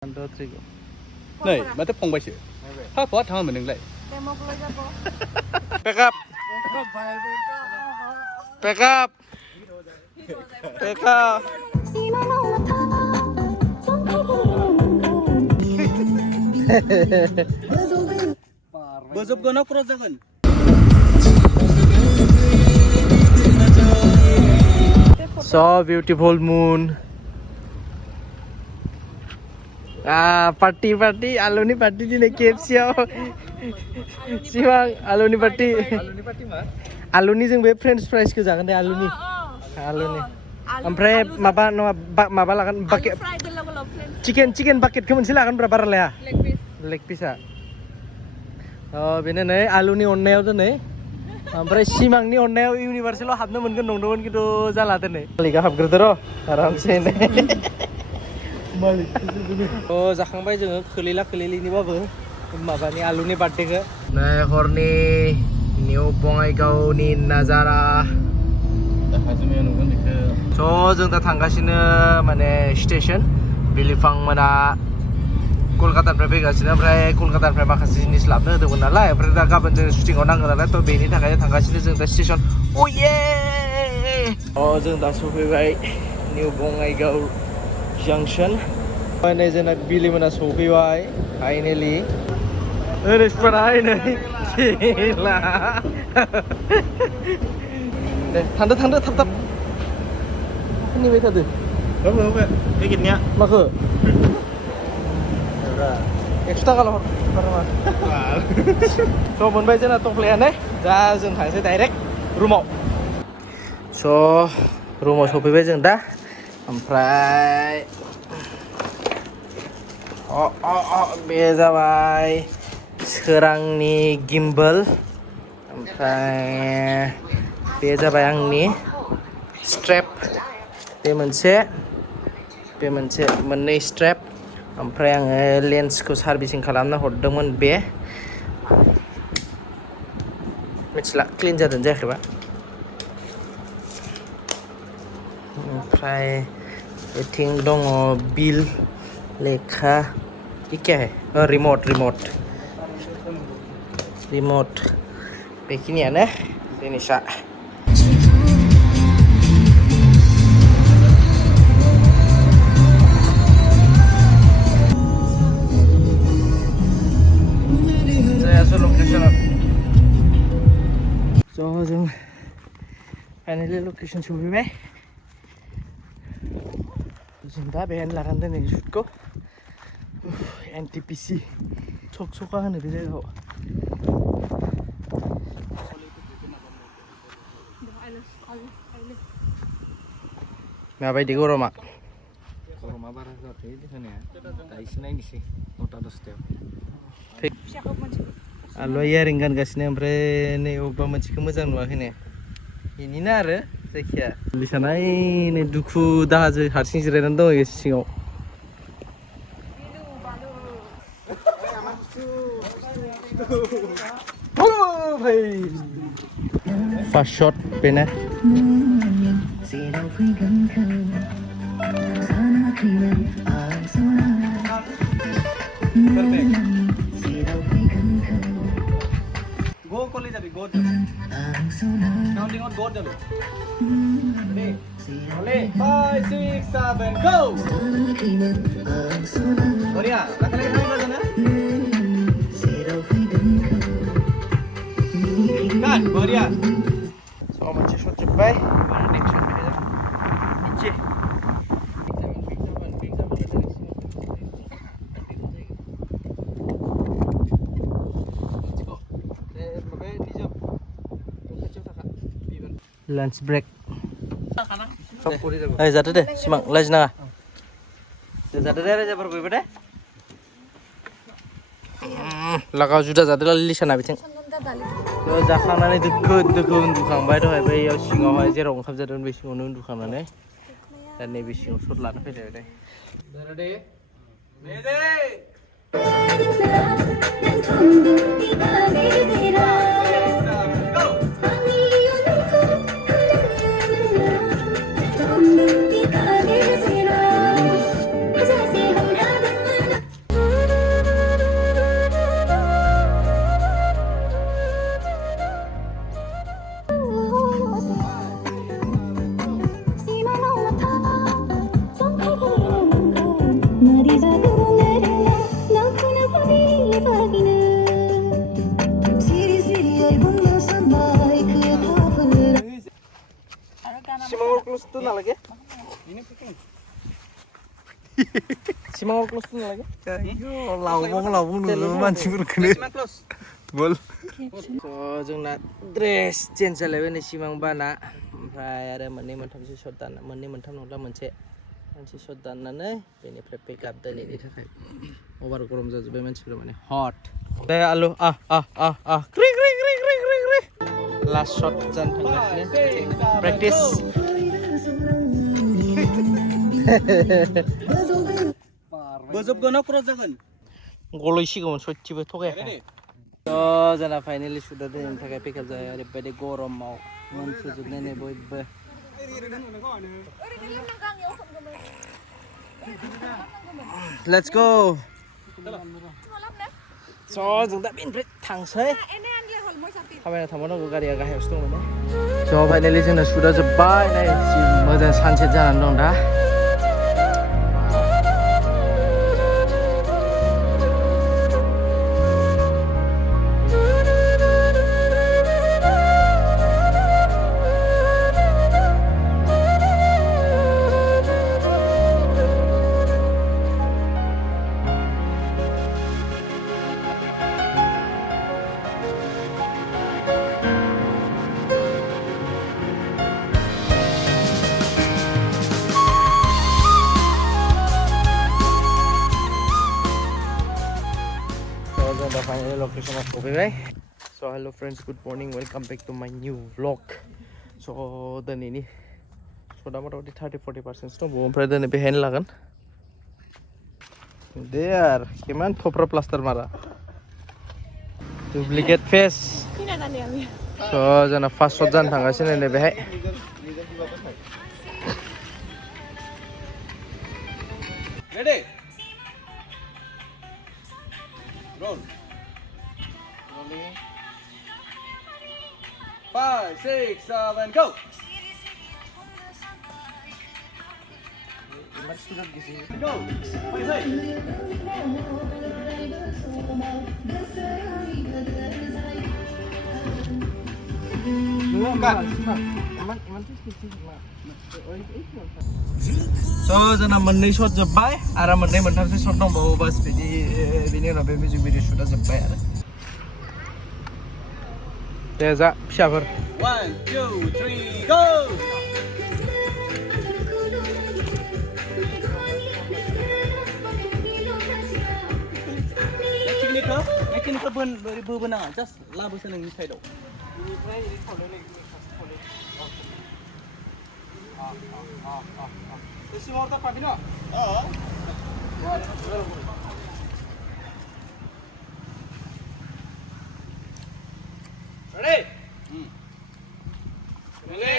1, 2, 3 go. नै माथो फंबायसो हा बहा थाङामोन नोंलाय Pick up Pick up Pick up बोजबगोन क्रस जागोन So beautiful moon party aluni party di KFC siang aluni party aluni जों बे फ्रेन्च फ्राइज को जागोन दे aluni ओमफ्राय माबा लागोन बाकेट चिकेन बाकेटखौ मोनसे लागोन ब्रा बारा लाया लेग पिसआ बेनो नै आलुनि अननायाव दोनै ओमफ्राय सिमांनि अननायाव इउनिभार्सेलाव हाबनो मोनगोन नंदोंमोन खिन्थु जाला दोनै मालिकआ हाबग्रोदो र' आरामसे जाखांबाय जोङो खोलैलिनिबाबो माबानि आलुनि बार्थडेखौ नै हरनि निउ बङाइगावनि नाजारा स' जों दा थांगासिनो माने स्टेशन बिलिफां मोना कलकातानिफ्राय फैगासिनो ओमफ्राय कलकातानिफ्राय माखासे जिनिस लाबोनो होदोंमोन नालाय ओमफ्राय दा गाबोन जों शुटिंआव नांगौ नालाय थ' बेनि थाखायनो थांगासिनो जों दा स्टेशन जों दा सफैबाय निउ बङाइगाव जंक्शन नै जोंना बिलिमोना सफैबाय फाइनेलि ओरैसफोराहाय नै खेला दे थांदो थाब नेबाय थादो होबाय टिकेटनिया माखो 100 थाखाल' हर स' मोनबाय जोंना टंफ्लायानो दा जों थांसै डाइरेक्ट रुमाव स' रुमाव सफैबाय जों दा ओमफ्राय बे जाबाय सोरांनि गिम्बल ओमफ्राय बे जाबाय आंनि स्ट्रेप बे मोनसे मोननै स्ट्रेप ओमफ्राय आङो लेन्सखौ सार्भिसिं खालामनो हरदोंमोन बे मिथिला क्लिन जादों जायाखैबा ओमफ्राय बेथिं दङ बिल लेखा क्या है रिमोट बेखिनियानो जिनिसा जों फाइनालि लकेसन सफैबाय जों दा बेहायनो लागोन दिनैनि शुटखौ एनटिपिसि सखा होनो बे जायगायाव माबायदि गरमा बारा जाथ'यो होनाया दा एसे नायनोसै 9:10 आलुआ इयारिं गानगासिनो ओमफ्राय नै अबेबा मोनसेखौ मोजां नुवाखैनो बेनिनो आरो जायखिया लिसानाय नै दुखु दाहाजों हारसिं जिरायनानै दङ सिङाव फार्स्ट शट बेनो Go college abhi go counting on go jalo ready 5 6 7 go बढ़िया लगा ना kan बढ़िया so मोनसे शट जोबबाय नेक्स्ट शट फैदों नीचे lunch break जादो दे सिमां लाजिनाङा जादो दे राजाफोर बयबो दे लागाव जुदा जादो लिसाना बिथिं जाखांनानै दोखो उन्दुखांबाय दहाय बैयाव सिङावहाय जेराव ओंखाम जादोंमोन बे सिङावनो उन्दुखांनानै दा नैबे सिङाव शट लानो फैदो दे Simangor close tuh nggak lagi? Simangor close tuh nggak lagi? Yo, lawung dulu mancing berkene. Bol. So जोंना dress change जालायबाय नै सिमां बाना ओमफ्राय आरो मोननै मोनथामसो shot दान मोननै मोनथाम नंला मोनसे shot दाननानै बेनिफ्राय pick up दिनैनि थाखाय अभार गरम जाजोब्बाय मानसिफोरा माने hot दे आलु क्रि क्रि क्रि क्रि क्रि क्रि last shot जानो थांगासिनो practice बोजोबगोना क्रस जागोन गलयसिगौमोन सयथिबो थगायाखै जोंना फाइनालि सुदा दिनैनि थाखाय पिकआप जायो ओरैबायदि गरमाव मोनफुजोबनाय नै बयबो लेट्स गो स' जों दा बेनिफ्राय थांसै थाबायना थांबावनांगौ गारिया गाहायावसो दं माने स' फाइनालि जोंना सुदा जोब्बाय नै जि मोजां सानसेट जानानै दं दा the final location of Kobe. So hello friends, good morning, welcome back to my new vlog. So the nini so da mota 30-40% to bo ompray dene behind lagan there keman thopra plaster mara duplicate face so jana first shot jan thangasine ne behai ready roll rolling 5 6 7 go go bye so jana mannei shot jabbai ara mannei montamse shot dongbawo bas bini unaw be music video shoot jabbai ara de ja pishafोर 1 2 3 go Tekniknya benar, just labu seneng ni saya dok. Isi mau tak pakai no? Ready? Ready?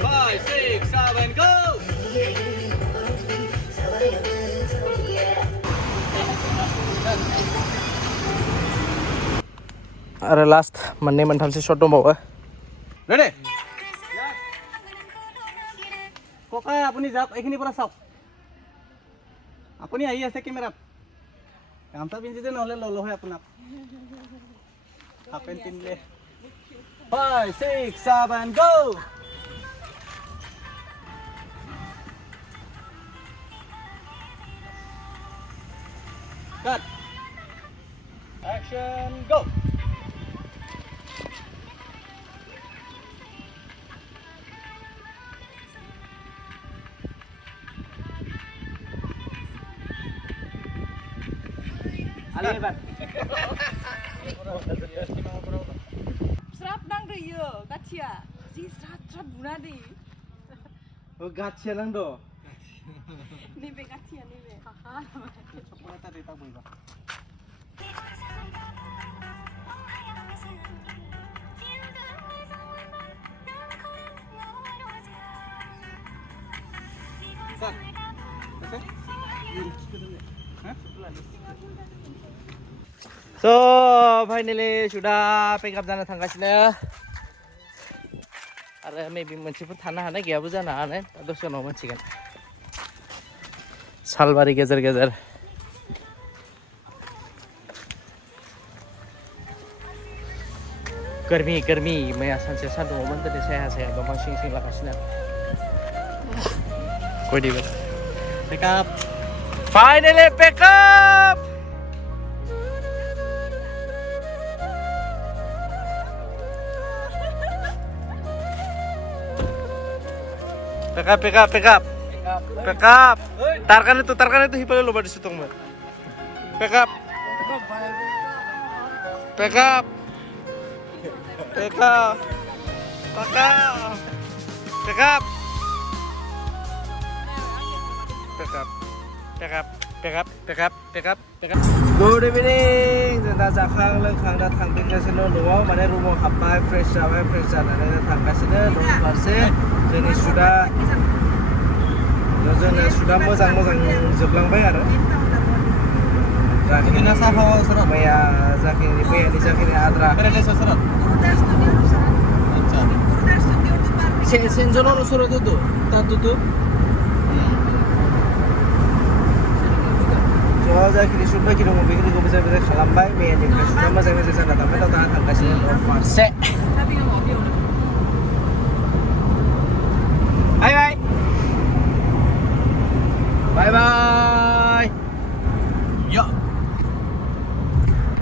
5 6 7 go आरो last मोननै मोनथामसो shut दंबावो ready ককা আপুনি যাওক এইখিনি পৰা চাওক আপুনি আহি আছে কেমেৰাত গামছা পিন্ধিছে নহলে লল হয় আপোনাক হাফ পেন্ট পিন্ধিলে 5 6 7 go cut action go Alibat. Serap nang doyo, gacia. Si serap buna di. Oh gacia nang do. Ni be gacia ni be. Mana tadi tak boleh. Sat. Oke. So finally sudah pick up जानो थांगासिनो आरो maybe मोनसेफोर थानो हानाय गैयाबो जानो हानाय दा दसे उनाव मोनसिगोन सालबारि गेजेर गेजेर गर्मी गर्मी मैया सानसे सान्दुङावमोन दिनै साया साया दंफां सिं सिं लागासिनो गयदिबो Pick up. Finally pick up! Pick up, pick up, pick up. Pick up. Tarkan itu hipalnya lo di situ mbak. Pick up. Pick up. Pick up. Pick up. Pick up. Pick up. Pick up. Pick up. Pick up. Pick up. Pick up. Good evening. Kita दा जाखां लोंखां दा थांफिनगासिनो न'आव माने रुमाव हाबबाय fresh जाबाय fresh जानानै दा थांगासिनो न' फारसे जोंनि सुदा मोजां जोबलांबाय आरो Ini nasa hawa serat. मैयानि जाखिनि आद्रा Berada serat. सेन्जनर सुरत itu tatu जाखिनि सुदबाय खिनि बेखिनिखौ मोजाङै खालामबाय मैयानिफ्राय सुदा मोजाङै जाना थांबाय दा थांगासिनो न' फारसे